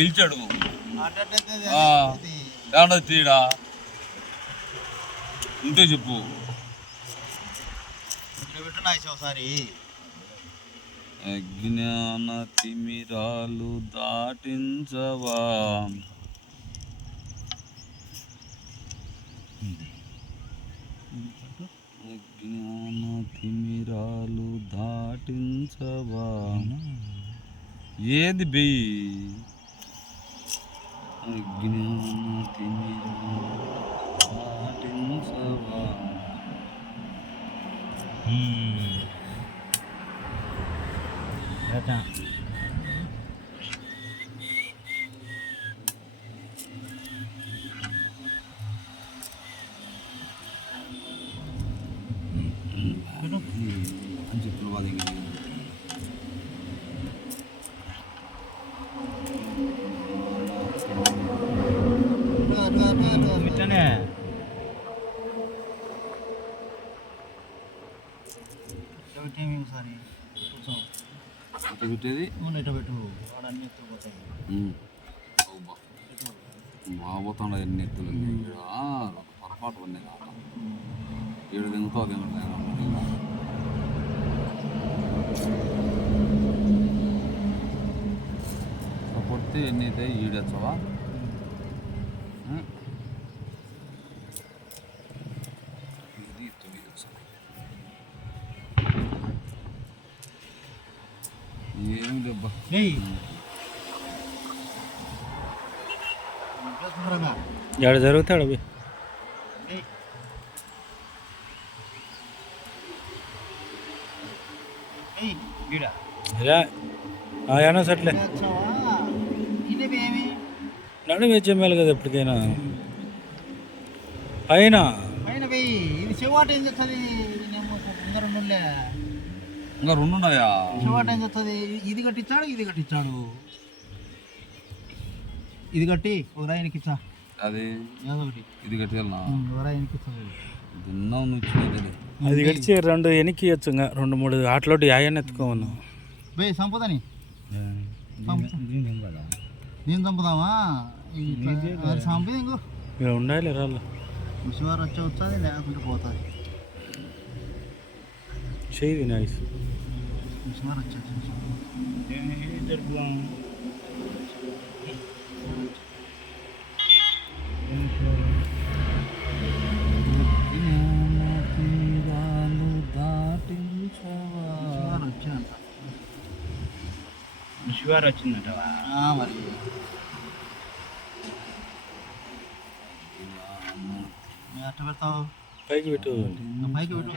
గెలిచాడు ఏమన్నా తీయడా ఉంటే చెప్పు ఒకసారి అజ్ఞాన తిమిరాలు దాటించవా అజ్ఞాన తిమిరాలు దాటించవా ఏది బెయ్యి అజ్ఞాన తిమిరాలు దాటించవా చెప్పులు బాగా ఇట్లనే ఒకసారి పెట్టేది ఇట్లా పెట్టు వాడు అన్ని ఎత్తుకుపోతాయి బాగుపోతాడు ఎన్ని ఎత్తులు పొరపాటు ఉన్నాయి ఏడు దింగుతావు దింగ కొడితే ఎన్ని అయితే ఈడేస్తావా ఇది 9 ఏమి దెబ్బ ఎక్కడ జరుగుతాడు అవి ఏనా సట్లే నడు వేచేమేలు కదా ఎప్పటికైనా పైన ఇది చెవాట ఏం చేస్తుంది ఇంకా రెండు ఉన్నాయా చెవాట ఏం చేస్తుంది ఇది కట్టించాడు ఇది కట్టి ఒక రాయనికి ఇచ్చా అది ఒకటి ఇది కట్టేయాలనా ఒక రాయనికి ఇచ్చా దిన్నావు నువ్వు అది కడిచి రెండు ఎనికి ఇవ్వచ్చు ఇంకా 2-3 ఆటలోటి ఆయన ఎత్తుకోమన్నావు బే సంపదని నేను చంపుదామా సంపద ఇంకో ఇక్కడ ఉండాలి రాళ్ళు ముసివారు వచ్చి వస్తుంది లేకుంటే పోతుంది చేయి నైస్ ముసివారు వచ్చి షుగర్ వచ్చిందట మరి అట్ట పెడతావు పైకి పెట్టు పైకి పెట్టు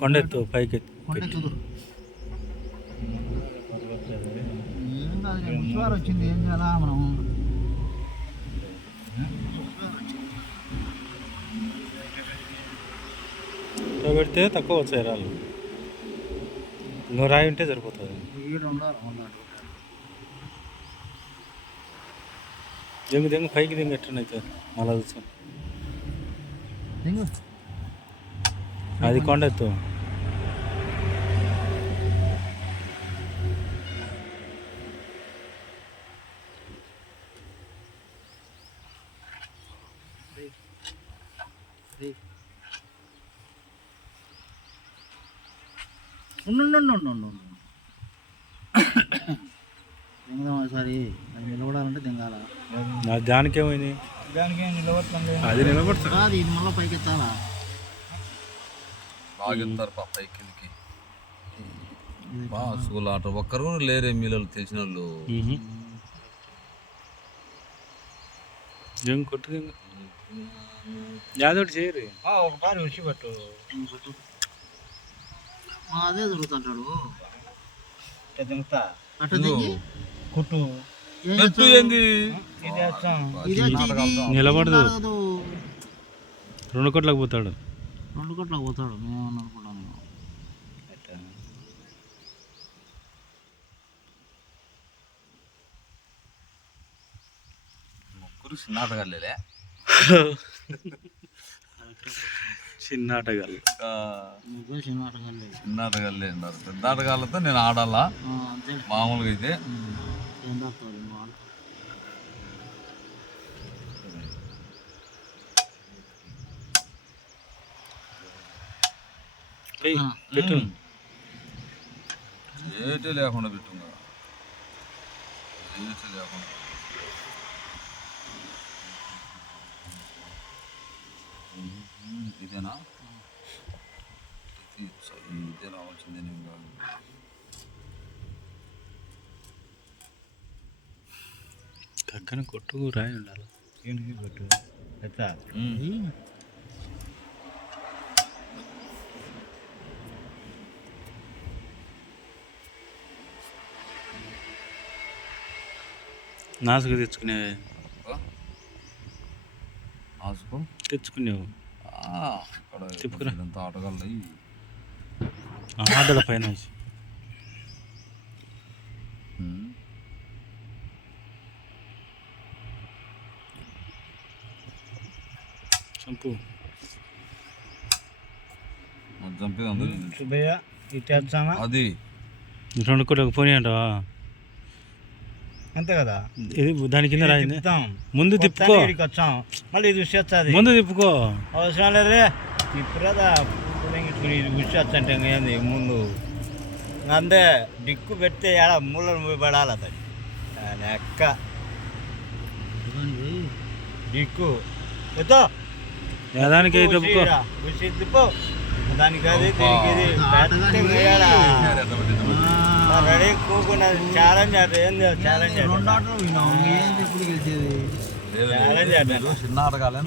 కొండెత్తు పైకి కొండెత్తుదు ఏం కాదు ముషువారు వచ్చింది ఏం చేయాలా మనం పెడితే తక్కువ వచ్చాయి రాళ్ళు ఇంకో రాయి ఉంటే సరిపోతుంది దెంగు పైకి దెంగు ఎట్టనైతే మళ్ళా చూసాం అది కొండెత్తు దింగదాం ఒకసారి అది నిలబడాలంటే దింగాల దానికేమైంది దానికి నిలబడుతుంది అది నిలబడుతుంది అది మళ్ళీ పైకి ఎత్తాలా బాగా ఎత్తారు పైకి బాగా స్కూల్ ఆట ఒక్కరు లేరే మీలో తెలిసిన వాళ్ళు జంగ్ కొట్టు యాదోటి చేయరు ఒకసారి వచ్చి పట్టు అదే దొరుకుతుంటాడు అట్ట దిగి కుట్టు ఏంది నిలబడదు 2 కోట్లకు పోతాడు 2 కోట్లకు పోతాడు మేము అనుకుంటాను ముగ్గురు చిన్నాటగాళ్ళే చిన్న ఆటగాళ్ళు సినిమా ఆటగాళ్ళు చిన్న ఆటగాళ్ళే ఉన్నారు. పెద్ద ఆటగాళ్ళతో నేను ఆడాలా అంతే మామూలుగా అయితే. ఎంత వస్తుంది పెట్టు ఏటీ లేకుండా పెట్టుగా ఏటీ లేకుండా ఇదేనా ఇదే రావాల్సిందే నేను కాదు. తగ్గని కొట్టు రాయి ఉండాలి. కొట్టు ఎత్తా నాసుకు తెచ్చుకునేవి ఆసుకు తెచ్చుకునేవు ఇక్కడ తిప్పుకురా. ఎంత ఆటగాళ్ళు ఆటల పైన చంపు చంపేది అందరూ సుబ్బయ్య ఇటు వచ్చామా అది 2 కోట్లకు పోనీ అంటావా? అంతే కదా ఇది దాని కింద రాయింది. తిప్పుతాం ముందు తిప్పుకో, ఇక్కడికి వచ్చాం మళ్ళీ ఇది ఉసి వచ్చాది ముందు తిప్పుకో. అవసరం లేదులే ఇప్పుడుదా ఇట్టుకుని ఇది ఉసి వచ్చంటే ఏంది ముందు అంతే డిక్కు పెడితే ఏడ మూలను పడాలి అతని లెక్క డిక్కు ఎత్తో దానికి తిప్పుకో. ఉసి తిప్పు దానికి అది దీనికి ఇది రెడీ కూకున్నది ఛాలెంజ్ అంటే ఏంది ఛాలెంజ్ చిన్న ఆటగాళ్ళే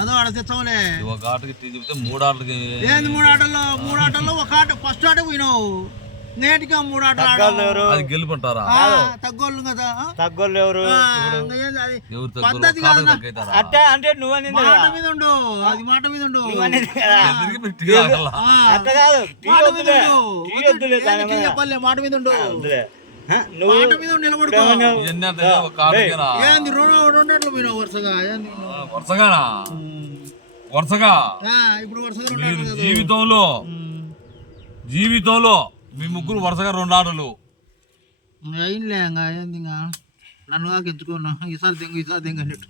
అదో ఆడ తెచ్చావులే ఒక ఆటకి టీ చెప్తే 3 ఆటలకి ఏంది 3 ఆటల్లో ఒక ఆట ఫస్ట్ ఆట పోయినావు నేటిగా 3 ఆటలు అది గెలుపుంటారా? తగ్గోళ్ళు కదా తగ్గోళ్ళు ఎవరు ఎవరు పద్ధతి కాదు అంటే అంటే నువ్వు అనేది మాట మీద ఉండు అది మాట మీద ఉండు అట్లా కాదు చెప్పలే మాట మీద ఉండు మాట మీద నిలబడుకో ఏంది 2 ఆటలు పోయినావు వరుసగా వరుసగానా వరుసగా ఇప్పుడు వరుసగా జీవితంలో మీ ముగ్గురు వరుసగా 2 ఆటలు అయినలే ఇంకా ఏంది ఇంకా నన్ను కాక ఎంచుకున్నా ఈసారి దెంగ అన్నట్టు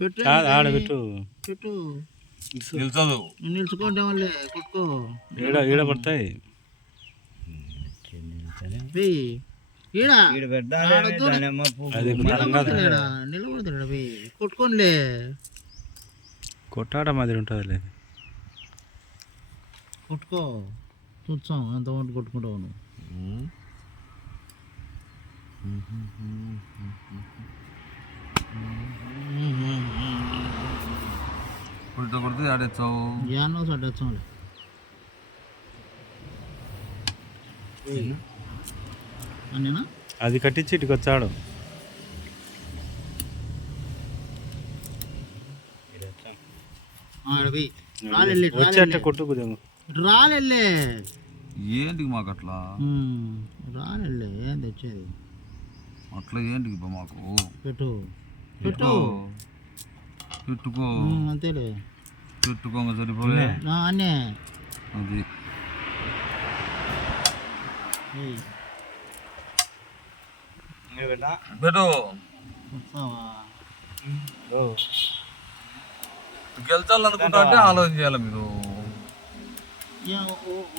పెట్టు ఆడబెట్టు పెట్టు నిల్చదు నిలుచుకోండి వాళ్ళే కొట్టుకో ఈడ పడతాయి. నిలబడతాడు కొట్టుకోనిలే కొట్టాడ మాదిరి ఉంటుంది. కొట్టుకో చూసాం ఎంతమంది కొట్టుకుంటావు నువ్వు కొడితే ఆడేస్తావు ఏమన్నా సడ్డేస్తాంలే అన్నేనా అది కట్టించి ఇటుకు వచ్చాడు. వచ్చేట కొట్టుకుదేమో రాలెళ్ళే ఏంటికి మాకు అట్లా రాలెళ్ళే ఏం తెచ్చేది అట్లా ఏంటికి మాకు పెట్టు పెట్టు పెట్టుకో అంతేలే పెట్టుకోగా సరిపోలే అన్నే అది పెట్టు గెలిచాలనుకుంటా అంటే ఆలోచన చేయాలి మీరు.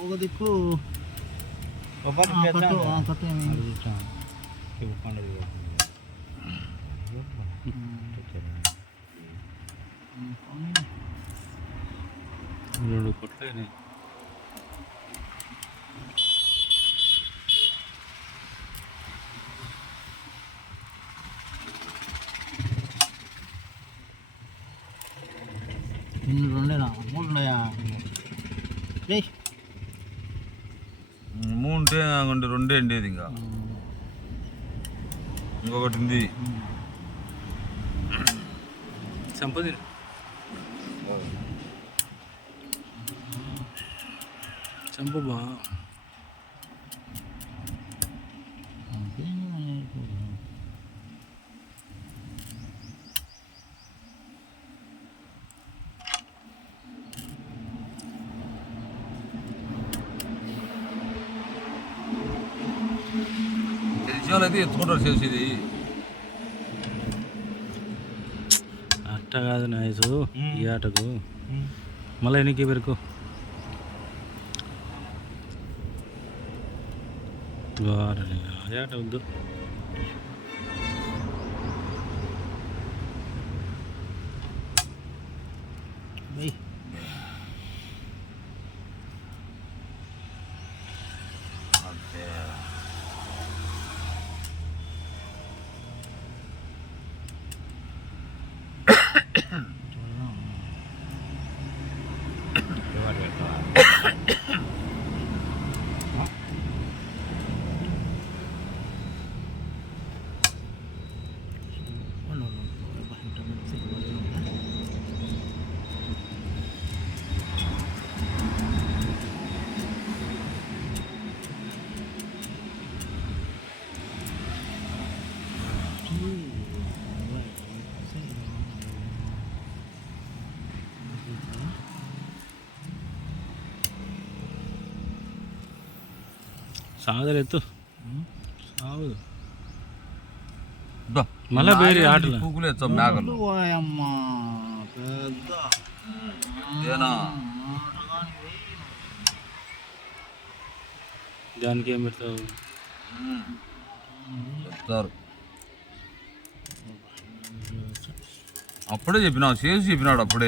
ఒక దిక్కు కొట్లే రెండేనా 3 ఉన్నాయా 3 ఉంటే 2 ఉండేది ఇంకా ఇంకొకటి ఉంది సంపది చంపు బా చేయాలి అయితే ఎత్తుకుంటారు చేసేది. అట్ట కాదు నైసు ఈ ఆటకు మళ్ళీ ఎన్నికి పెరుకు ఆట వద్దు. అంతే. సాగదు ఎత్తు సాగదు దా. మళ్ళా వేరే ఆటలు పూకులు ఎత్తాం మేకలు. ఏనా దానికి ఏం పెడతావు? చెప్తారు. అప్పుడే చెప్పినా చేసి చెప్పినాడు అప్పుడే.